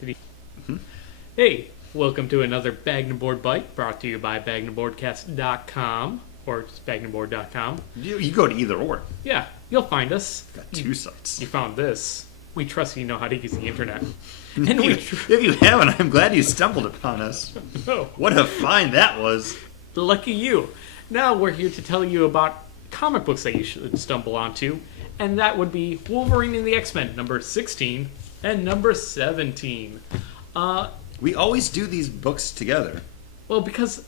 Did he? Hmm? Hey, welcome to another Bagnaboard Bite brought to you by BagnaboardCast.com or just Bagnaboard.com. You go to either or. Yeah, you'll find us. Got two sites. You found this. We trust you know how to use the internet. And if you haven't, I'm glad you stumbled upon us. Oh, What a find that was. lucky you. Now we're here to tell you about comic books that you should stumble onto, and that would be Wolverine and the X-Men, number 16 and number 17. We always do these books together, Well, because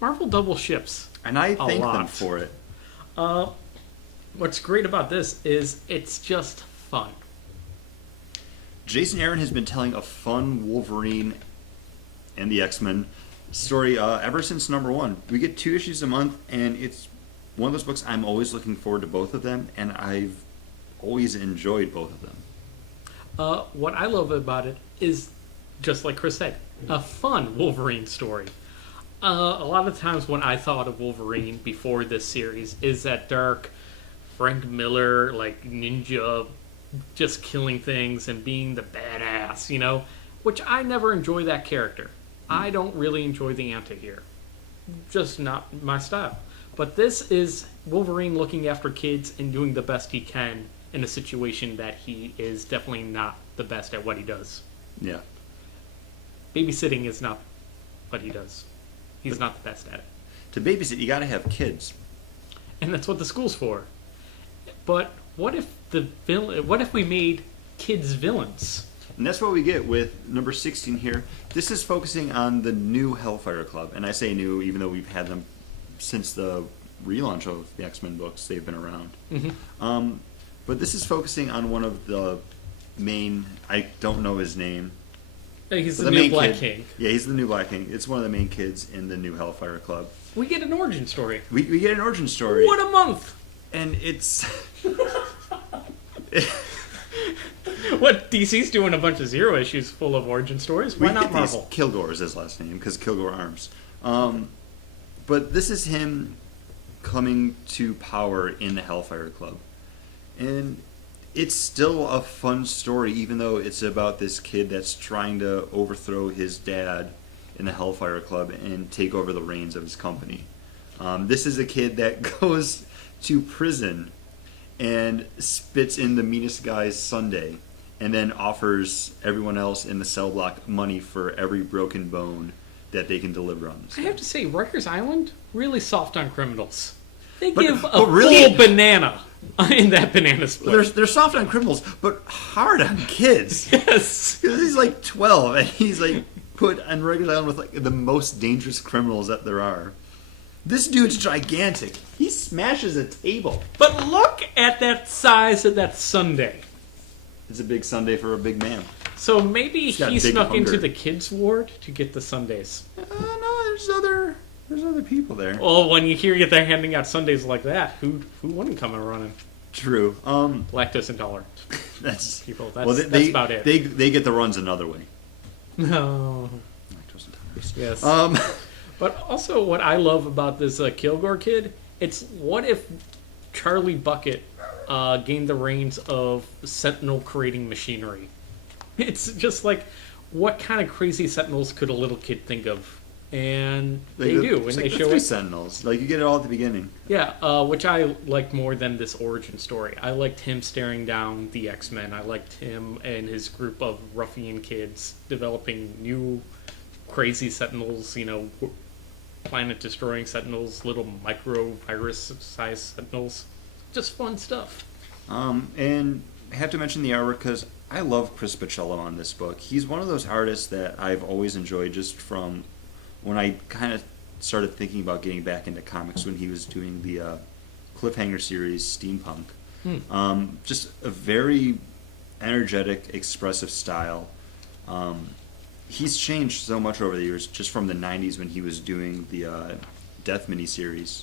Marvel double ships. and I thank them lot. for it. What's great about this is it's just fun. Jason Aaron has been telling a fun Wolverine and the X-Men story ever since number one. We get 2 issues a month, and it's one of those books I'm always looking forward to both of them, and I've always enjoyed both of them. What I love about it is, just like Chris said, a fun Wolverine story. A lot of times when I thought of Wolverine before this series is that dark Frank Miller, like ninja, just killing things and being the badass, you know? Which I never enjoy that character. I don't really enjoy the anti-hero. Just not my style. But this is Wolverine looking after kids and doing the best he can in a situation that he is definitely not the best at what he does. Yeah. Babysitting is not what he does. He's not the best at it. To babysit, you gotta have kids. And that's what the school's for. But what if we made kids villains? And that's what we get with number 16 here. This is focusing on the new Hellfire Club. And I say new, even though we've had them since the relaunch of the X-Men books. They've been around. Mm-hmm. But this is focusing on one of the main... I don't know his name. He's but the new main Black kid. King. Yeah, he's the new Black King. It's one of the main kids in the new Hellfire Club. We get an origin story. We get an origin story. What a month! And it's... What, DC's doing a bunch of zero issues full of origin stories? Why not Marvel? Kilgore is his last name, because Kilgore Arms. But this is him coming to power in the Hellfire Club. And it's still a fun story, even though it's about this kid that's trying to overthrow his dad in the Hellfire Club and take over the reins of his company. This is a kid that goes to prison and spits in the meanest guy's sundae, and then offers everyone else in the cell block money for every broken bone that they can deliver on this I guy. have to say, Rikers Island, really soft on criminals. They But- give but a really- full banana in that banana split. They're soft on criminals, but hard on kids. Yes! 'Cause he's like 12, and he's like put on Rikers Island with like the most dangerous criminals that there are. This dude's gigantic. He smashes a table. But look at that size of that sundae. It's a big Sunday for a big man. So maybe got he big snuck into hunger. the kids' ward to get the sundaes. No, there's other people there. Well, when you hear they're handing out sundaes like that, who wouldn't come and running? True. Lactose intolerant That's people. That's, well, that's about it. They get the runs another way. No. Lactose intolerant. Yes. But also, what I love about this Kilgore kid, it's what if Charlie Bucket gained the reins of Sentinel creating machinery? It's just like, what kind of crazy Sentinels could a little kid think of? And they do, and It's they like the show three it. Sentinels. Like you get it all at the beginning. Yeah, which I liked more than this origin story. I liked him staring down the X-Men. I liked him and his group of ruffian kids developing new crazy Sentinels, you know, planet-destroying Sentinels, little micro-virus-sized Sentinels. Just fun stuff. And I have to mention the artwork because I love Chris Bachalo on this book. He's one of those artists that I've always enjoyed just from when I kind of started thinking about getting back into comics when he was doing the Cliffhanger series Steampunk. Just a very energetic, expressive style. He's changed so much over the years, just from the 90s when he was doing the Death miniseries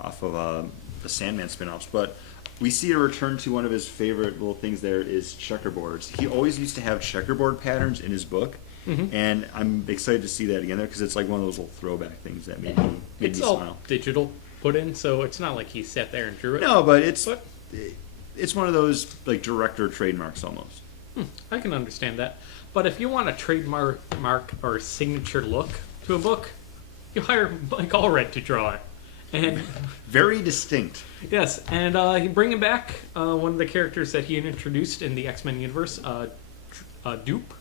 off of the Sandman spin-offs. But we see a return to one of his favorite little things there is checkerboards. He always used to have checkerboard patterns in his book, and I'm excited to see that again there because it's like one of those little throwback things that made me It's all smile. digital put in, so it's not like he sat there and drew it. No, but it's But one of those like director trademarks almost. I can understand that. But if you want a trademark or signature look to a book, you hire Mike Allred to draw it. And Very distinct. yes, and you bring him back one of the characters that he had introduced in the X-Men universe, Dupe.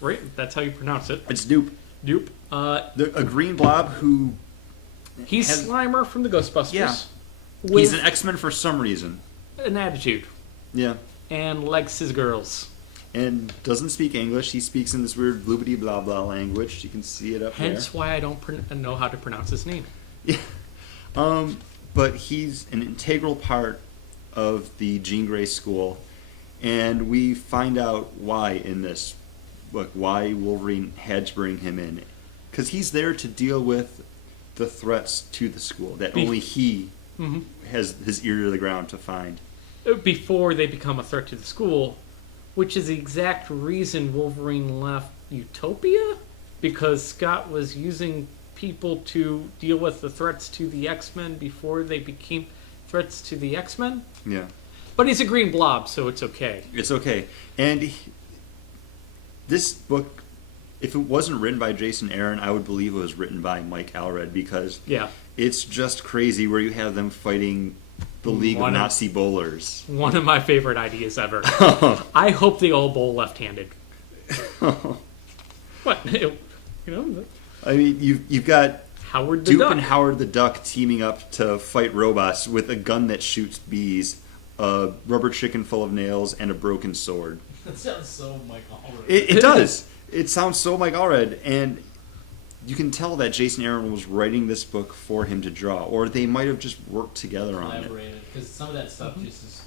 Right? That's how you pronounce it. It's Dupe. Dupe. A green blob who... He's Slimer from the Ghostbusters. Yeah. With He's an X-Men for some reason. an attitude. Yeah. And likes his girls. And doesn't speak English. He speaks in this weird bloobity blah blah language. You can see it up Hence why I don't know how to pronounce his name. there. Yeah. But he's an integral part of the Jean Grey school, and we find out why in this book, why Wolverine had to bring him in. Because he's there to deal with the threats to the school that only he has his ear to the ground to find. Before they become a threat to the school, which is the exact reason Wolverine left Utopia, because Scott was using people to deal with the threats to the X-Men before they became threats to the X-Men. Yeah. But he's a green blob, so it's okay. It's okay. And this book, if it wasn't written by Jason Aaron, I would believe it was written by Mike Allred, because Yeah. it's just crazy where you have them fighting the League of Nazi Bowlers. One of my favorite ideas ever. I hope they all bowl left-handed. What? You know, I mean, you've got Howard the Duke Duck. and Howard the Duck teaming up to fight robots with a gun that shoots bees, a rubber chicken full of nails, and a broken sword. That sounds so Mike Allred. It does. It sounds so Mike Allred, and you can tell that Jason Aaron was writing this book for him to draw, or they might have just worked together on it. Collaborated, because some of that stuff just is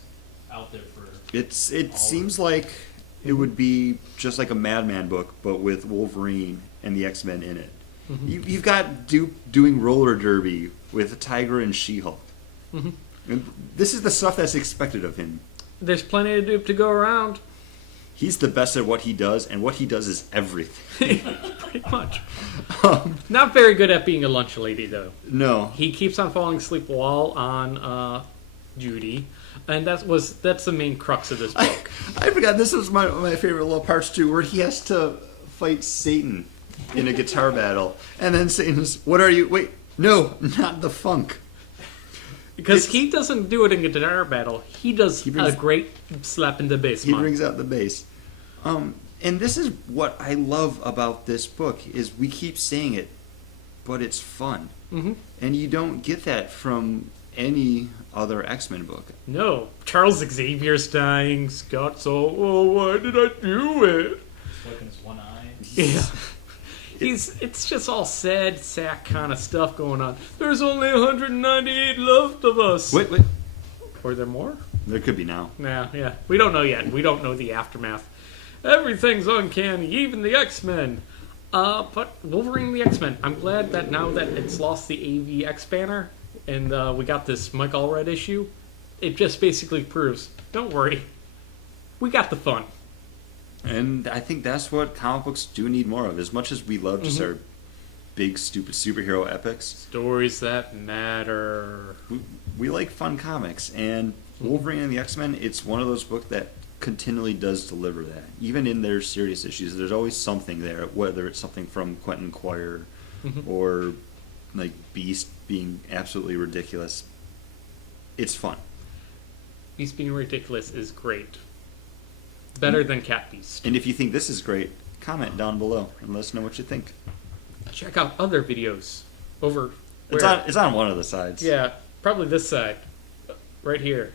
out there for. It seems like it would be just like a Madman book, but with Wolverine and the X-Men in it. You've got Duke doing roller derby with Tiger and She-Hulk. And this is the stuff that's expected of him. There's plenty of Dupe to go around. He's the best at what he does, and what he does is everything. Pretty much. Not very good at being a lunch lady, though. No. He keeps on falling asleep while on Judy, and that's the main crux of this book. I forgot, this was my favorite little parts, too, where he has to fight Satan in a guitar battle. And then Satan's, what are you? Wait, no, not the funk. Because he doesn't do it in guitar battle. He does a great slap in the bass. He brings out the bass. And this is what I love about this book, is we keep saying it, but it's fun. And you don't get that from any other X-Men book. No. Charles Xavier's dying. Scott's all, oh, why did I do it? Smoking his one eye. Yeah. It's just all sad sack kind of stuff going on. There's only 198 left of us. Wait. Were there more? There could be now. Nah, yeah. We don't know yet. We don't know the aftermath. Everything's uncanny, even the X-Men. But Wolverine and the X-Men, I'm glad that now that it's lost the AVX banner and we got this Mike Allred issue, it just basically proves, don't worry, we got the fun. And I think that's what comic books do need more of. As much as we love just our big, stupid superhero epics, Stories that matter. we like fun comics. And Wolverine and the X-Men, it's one of those books that continually does deliver that. Even in their serious issues, there's always something there, whether it's something from Quentin Quire or like Beast being absolutely ridiculous. It's fun. Beast being ridiculous is great. Better than Cat Beast. And if you think this is great, comment down below and let us know what you think. Check out other videos over It's where? on one of the sides. Yeah, probably this side. Right here.